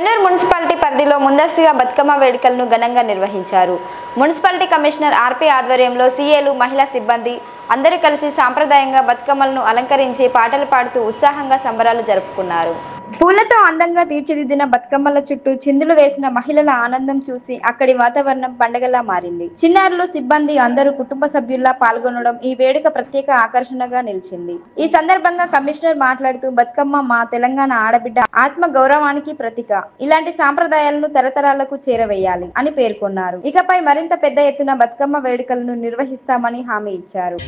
Chennur municipality పరిధిలో ముందస్తుగా బతుకమ్మ వేడుకలను ఘనంగా నిర్వహించారు. మున్సిపాలిటీ కమిషనర్ ఆర్పి ఆధ్వర్యంలో సీఏలు, మహిళా సిబ్బంది అందరూ కలిసి సాంప్రదాయంగా బతుకమ్మలను అలంకరించి పాటలు పాడుతూ ఉత్సాహంగా సంబరాలు జరుపుకున్నారు. పూలతో అందంగా తీర్చిదిద్దిన బతుకమ్మల చుట్టూ చిందులు వేసిన మహిళల ఆనందం చూసి అక్కడి వాతావరణం పండగలా మారింది. చిన్నారులు, సిబ్బంది అందరూ కుటుంబ సభ్యుల్లా పాల్గొనడం ఈ వేడుక ప్రత్యేక ఆకర్షణగా నిలిచింది. ఈ సందర్భంగా కమిషనర్ మాట్లాడుతూ బతుకమ్మ మా తెలంగాణ ఆడబిడ్డ ఆత్మ గౌరవానికి ప్రతీక. ఇలాంటి సాంప్రదాయాలను తరతరాలకు చేరవేయాలి అని పేర్కొన్నారు. ఇకపై మరింత పెద్ద ఎత్తున బతుకమ్మ వేడుకలను నిర్వహిస్తామని హామీ ఇచ్చారు.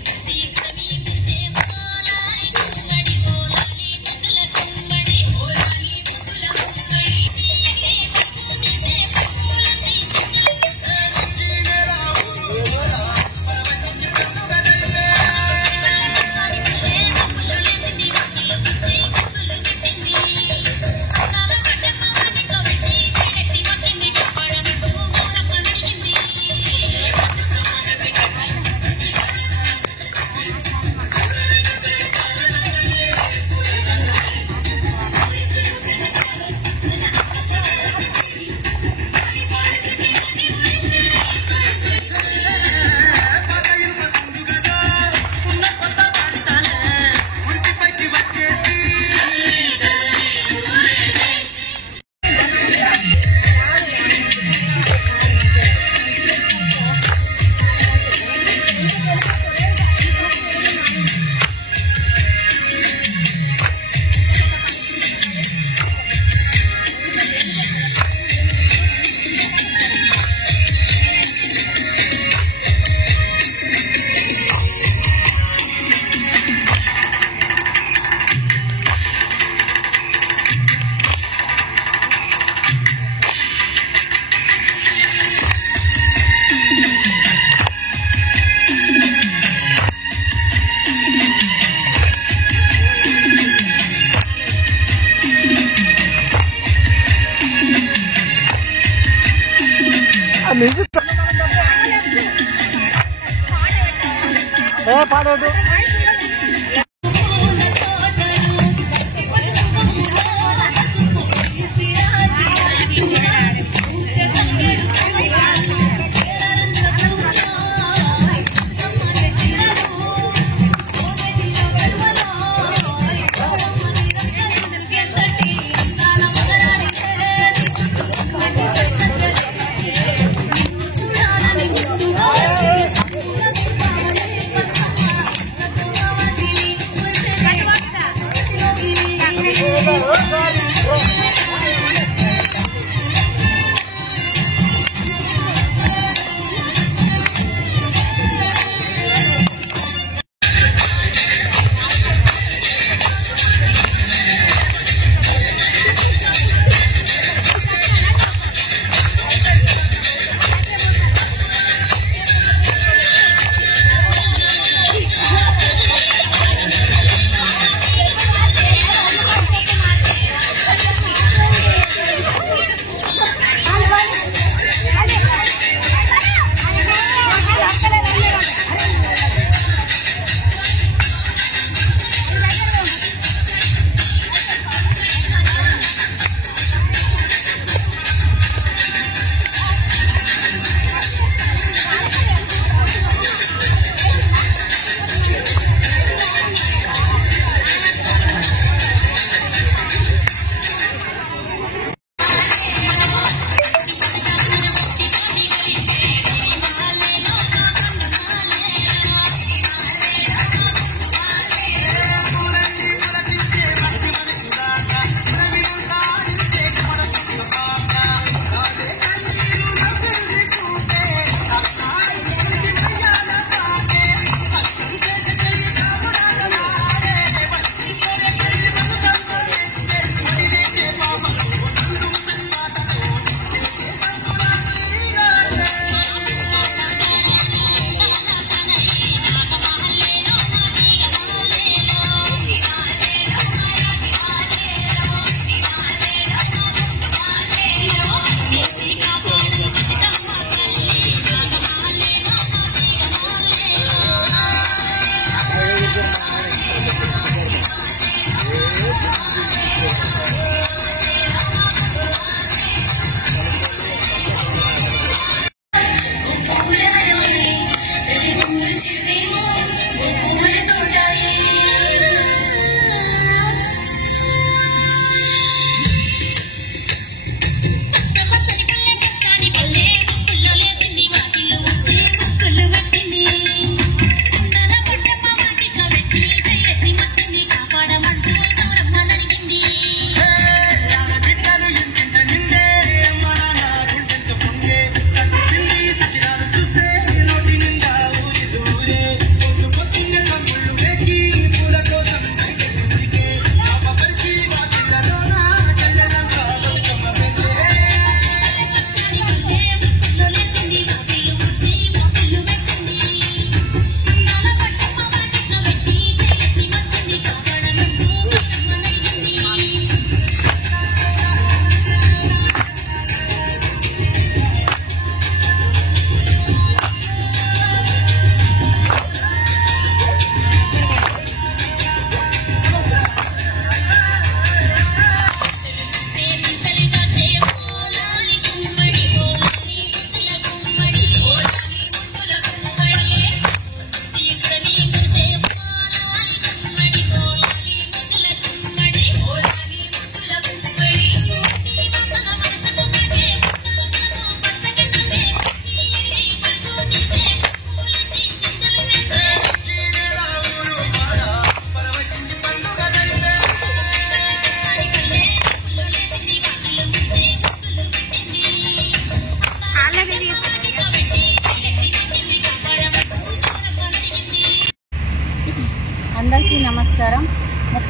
పాడేటు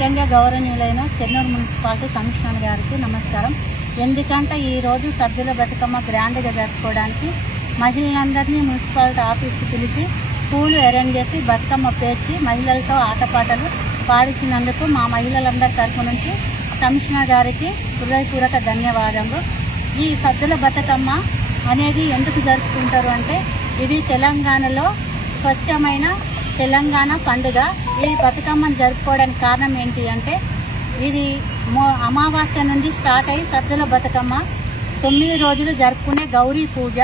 ముఖ్యంగా గౌరవనీయులైన చెన్నూరు మున్సిపాలిటీ కమిషనర్ గారికి నమస్కారం. ఎందుకంటే ఈరోజు సద్దుల బతుకమ్మ గ్రాండ్గా జరుపుకోవడానికి మహిళలందరినీ మున్సిపాలిటీ ఆఫీస్కి పిలిచి పూలు అరేంజ్ చేసి బతుకమ్మ పేర్చి మహిళలతో ఆటపాటలు పాడించినందుకు మా మహిళలందరి తరఫు నుంచి కమిషనర్ గారికి హృదయపూర్వక ధన్యవాదాలు. ఈ సద్దుల బతుకమ్మ అనేది ఎందుకు జరుపుకుంటారు అంటే ఇది తెలంగాణలో స్వచ్ఛమైన తెలంగాణ పండుగ. ఈ బతుకమ్మను జరుపుకోవడానికి కారణం ఏంటి అంటే ఇది అమావాస్య నుండి స్టార్ట్ అయ్యి సద్దుల బతుకమ్మ 9 రోజులు జరుపుకునే గౌరీ పూజ.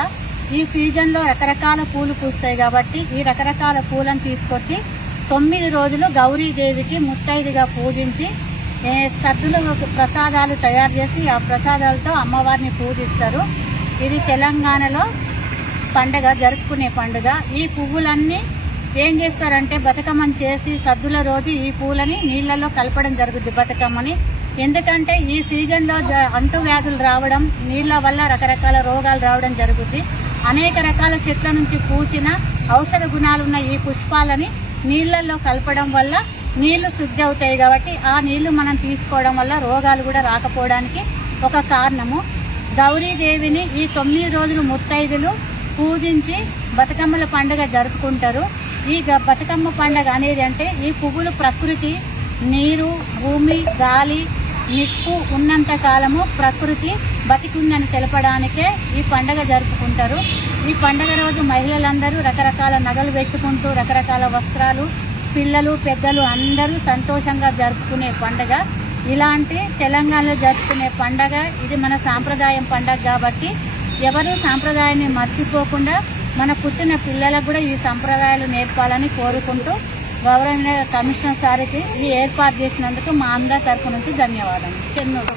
ఈ సీజన్లో రకరకాల పూలు పూస్తాయి కాబట్టి ఈ రకరకాల పూలను తీసుకొచ్చి 9 రోజులు గౌరీదేవికి ముత్తైదుగా పూజించి సద్దుల ప్రసాదాలు తయారు చేసి ఆ ప్రసాదాలతో అమ్మవారిని పూజిస్తారు. ఇది తెలంగాణలో పండుగ జరుపుకునే పండుగ. ఈ పువ్వులన్నీ ఏం చేస్తారంటే బతుకమ్మని చేసి సద్దుల రోజు ఈ పూలని నీళ్లలో కలపడం జరుగుద్ది బతుకమ్మని. ఎందుకంటే ఈ సీజన్లో అంటువ్యాధులు రావడం, నీళ్ల వల్ల రకరకాల రోగాలు రావడం జరుగుద్ది. అనేక రకాల చెట్ల నుంచి పూసిన ఔషధ గుణాలున్న ఈ పుష్పాలని నీళ్లలో కలపడం వల్ల నీళ్లు శుద్ధి అవుతాయి కాబట్టి ఆ నీళ్లు మనం తీసుకోవడం వల్ల రోగాలు కూడా రాకపోవడానికి ఒక కారణము. గౌరీదేవిని ఈ 9 రోజులు ముత్తైదులు పూజించి బతుకమ్మల పండుగ జరుపుకుంటారు. ఈ బతుకమ్మ పండుగ అనేది అంటే ఈ పువ్వులు ప్రకృతి, నీరు, భూమి, గాలి, నిప్పు ఉన్నంత కాలము ప్రకృతి బతికుందని తెలపడానికే ఈ పండుగ జరుపుకుంటారు. ఈ పండుగ రోజు మహిళలందరూ రకరకాల నగలు పెట్టుకుంటూ రకరకాల వస్త్రాలు, పిల్లలు పెద్దలు అందరూ సంతోషంగా జరుపుకునే పండుగ. ఇలాంటి తెలంగాణలో జరుపుకునే పండుగ ఇది మన సాంప్రదాయం పండుగ కాబట్టి ఎవరు సాంప్రదాయాన్ని మర్చిపోకుండా మన పుట్టిన పిల్లలకు కూడా ఈ సంప్రదాయాలు నేర్పాలని కోరుకుంటూ గౌరవనీయ కమిషనర్ సార్కి ఈ ఏర్పాటు చేసినందుకు మా అందరి తరఫు నుంచి ధన్యవాదాలు. చెన్నూరు.